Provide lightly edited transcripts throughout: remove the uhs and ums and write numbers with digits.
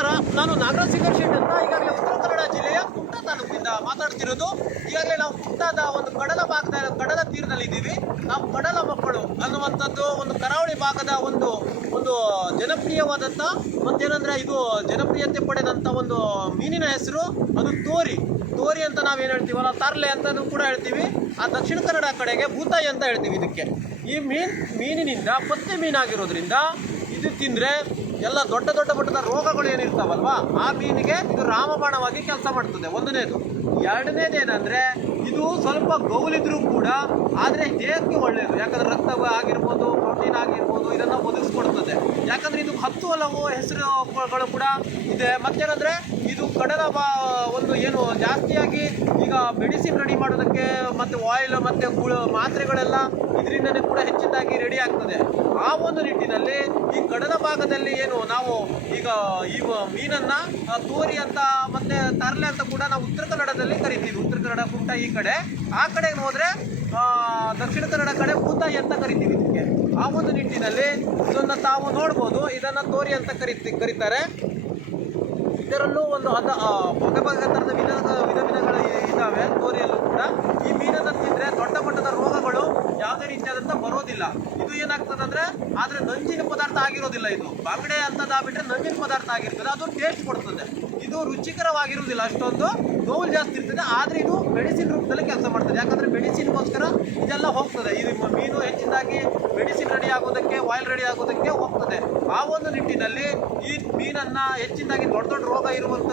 ನಮಸ್ಕಾರ. ನಾನು ನಾಗರಾಜ್ ಶೆಟ್ಟಿ ಅಂತ ಈಗಾಗಲೇ ಉತ್ತರ ಕನ್ನಡ ಜಿಲ್ಲೆಯ ಕುಮಟಾ ತಾಲೂಕಿಂದ ಮಾತಾಡ್ತಿರೋದು. ಈಗಾಗಲೇ ನಾವು ಕುಮಟಾದ ಒಂದು ಕಡಲ ತೀರದಲ್ಲಿ ಇದ್ದೀವಿ. ನಾವು ಕಡಲ ಮಕ್ಕಳು ಅನ್ನುವಂಥದ್ದು ಒಂದು ಕರಾವಳಿ ಭಾಗದ ಒಂದು ಒಂದು ಜನಪ್ರಿಯವಾದಂಥ ಮತ್ತೇನಂದರೆ ಇದು ಜನಪ್ರಿಯತೆ ಪಡೆದಂಥ ಒಂದು ಮೀನಿನ ಹೆಸರು ಅದು ತೋರಿ ಅಂತ ನಾವೇನು ಹೇಳ್ತೀವಲ್ಲ, ತಾರ್ಲೆ ಅಂತಲೂ ಕೂಡ ಹೇಳ್ತೀವಿ. ಆ ದಕ್ಷಿಣ ಕನ್ನಡ ಕಡೆಗೆ ಭೂತಾಯಿ ಅಂತ ಹೇಳ್ತೀವಿ ಇದಕ್ಕೆ. ಈ ಮೀನಿನಿಂದ ಪತ್ತೆ ಮೀನಾಗಿರೋದ್ರಿಂದ ಇದು ತಿಂದರೆ ಎಲ್ಲ ದೊಡ್ಡ ಮಟ್ಟದ ರೋಗಗಳು ಏನಿರ್ತಾವಲ್ವಾ, ಆ ಮೀನಿಗೆ ಇದು ರಾಮಬಾಣವಾಗಿ ಕೆಲಸ ಮಾಡ್ತದೆ, ಒಂದನೇದು. ಎರಡನೇದೇನೆಂದರೆ ಇದು ಸ್ವಲ್ಪ ಗೌಲಿದ್ರೂ ಕೂಡ ಆದರೆ ದೇಹಕ್ಕೆ ಒಳ್ಳೆಯದು. ಯಾಕಂದರೆ ರಕ್ತ ಆಗಿರ್ಬೋದು, ಪ್ರೋಟೀನ್ ಆಗಿರ್ಬೋದು, ಇದನ್ನು ಒದಗಿಸ್ಕೊಡ್ತದೆ. ಯಾಕಂದರೆ ಇದು 10 ಹಲವು ಹೆಸರುಗಳು ಕೂಡ ಇದೆ. ಮತ್ತೇನಂದರೆ ಇದು ಕಡಲ ಒಂದು ಏನು ಜಾಸ್ತಿಯಾಗಿ ಈಗ ಮೆಡಿಸಿನ್ ರೆಡಿ ಮಾಡೋದಕ್ಕೆ ಮತ್ತು ಆಯಿಲ್ ಮತ್ತು ಮಾತ್ರೆಗಳೆಲ್ಲ ಇದರಿಂದನೇ ಕೂಡ ಹೆಚ್ಚಿನದಾಗಿ ರೆಡಿ ಆಗ್ತದೆ. ಆ ಒಂದು ನಿಟ್ಟಿನಲ್ಲಿ ಈ ಕಡಲ ಭಾಗದಲ್ಲಿ ಏನು ನಾವು ಈಗ ಈ ಮೀನನ್ನು ತೋರಿ ಅಂತ ಮತ್ತು ತರ್ಲೆ ಅಂತ ಕೂಡ ನಾವು ಉತ್ತರ ಕನ್ನಡದಲ್ಲಿ ಕರಿತೀವಿ. ಉತ್ತರ ಕನ್ನಡ, ಕುಮಟಾ ಈ ಕಡೆ. ಆ ಕಡೆಗೆ ಹೋದರೆ ದಕ್ಷಿಣ ಕನ್ನಡ ಕಡೆ ಭೂತಾಯಿ ಅಂತ ಕರಿತೀವಿ ಇದಕ್ಕೆ. ಆ ಒಂದು ನಿಟ್ಟಿನಲ್ಲಿ ಇದನ್ನು ತಾವು ನೋಡ್ಬೋದು. ಇದನ್ನು ತೋರಿ ಅಂತ ಕರೀತಾರೆ. ಇದರಲ್ಲೂ ಒಂದು ಬಗೆ ಥರದ ವಿಧಗಳು ಇದ್ದಾವೆ ತೋರಿಯಲ್ಲೂ ಕೂಡ. ಈ ಮೀನನ್ನು ತಿಂದರೆ ದೊಡ್ಡ ಮಟ್ಟದ ರೋಗಗಳು ಯಾವುದೇ ರೀತಿಯಾದಂಥ ಬರೋದಿಲ್ಲ. ಇದು ಏನಾಗ್ತದೆ ಅಂದರೆ ಆದರೆ ನಂಜಿನ ಪದಾರ್ಥ ಆಗಿರೋದಿಲ್ಲ. ಇದು ಬಾಂಗಡೆ ಅಂತದಾಗ್ಬಿಟ್ರೆ ನಂಜಿನ ಪದಾರ್ಥ ಆಗಿರ್ತದೆ, ಅದು ಟೇಸ್ಟ್ ಕೊಡ್ತದೆ. ಇದು ರುಚಿಕರವಾಗಿರುವುದಿಲ್ಲ, ಅಷ್ಟೊಂದು ನೋವು ಜಾಸ್ತಿ ಇರ್ತದೆ. ಆದರೆ ಇದು ಮೆಡಿಸಿನ್ ರೂಪದಲ್ಲಿ ಕೆಲಸ ಮಾಡ್ತದೆ. ಯಾಕಂದರೆ ಮೆಡಿಸಿನ್ಗೋಸ್ಕರ ಇದೆಲ್ಲ ಹೋಗ್ತದೆ. ಇದು ಮೀನು ಹೆಚ್ಚಿನದಾಗಿ ಮೆಡಿಸಿನ್ ರೆಡಿ ಆಗೋದಕ್ಕೆ, ಆಯಿಲ್ ರೆಡಿ ಆಗೋದಕ್ಕೆ ಹೋಗ್ತದೆ. ಆ ಒಂದು ನಿಟ್ಟಿನಲ್ಲಿ ಈ ಮೀನನ್ನು ಹೆಚ್ಚಿನದಾಗಿ ದೊಡ್ಡ ರೋಗ ಇರುವಂಥ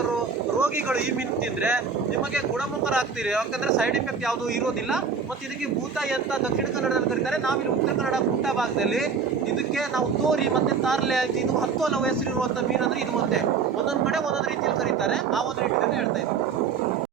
ರೋಗಿಗಳು ಈ ಮೀನು ತಿಂದರೆ ನಿಮಗೆ ಗುಣಮುಖರಾಗ್ತೀರಿ. ಯಾಕಂದರೆ ಸೈಡ್ ಎಫೆಕ್ಟ್ ಯಾವುದೂ ಇರೋದಿಲ್ಲ. ಮತ್ತು ಇದಕ್ಕೆ ಭೂತಾಯಿ ಅಂತ ದಕ್ಷಿಣ ಕನ್ನಡದಲ್ಲಿ ಕರೀತಾರೆ. ನಾವಿಲ್ಲಿ ಉತ್ತರ ಕನ್ನಡ ಕುಮಟಾ ಭಾಗದಲ್ಲಿ ಇದಕ್ಕೆ ನಾವು ತೋರಿ ಮತ್ತು ತಾರ್ಲೆ ಇದು 10 ಹಲವು ಹೆಸರಿರುವಂಥ ಮೀನಂದರೆ ಇದು ಒಂದೊಂದು ಕಡೆ ಒಂದೊಂದು ರೀತಿಯಲ್ಲಿ ಕರೀತಾರೆ. ಆ ಒಂದು ನಿಟ್ಟಿನಲ್ಲಿ ಹೇಳ್ತಾ ಇದ್ದೀವಿ.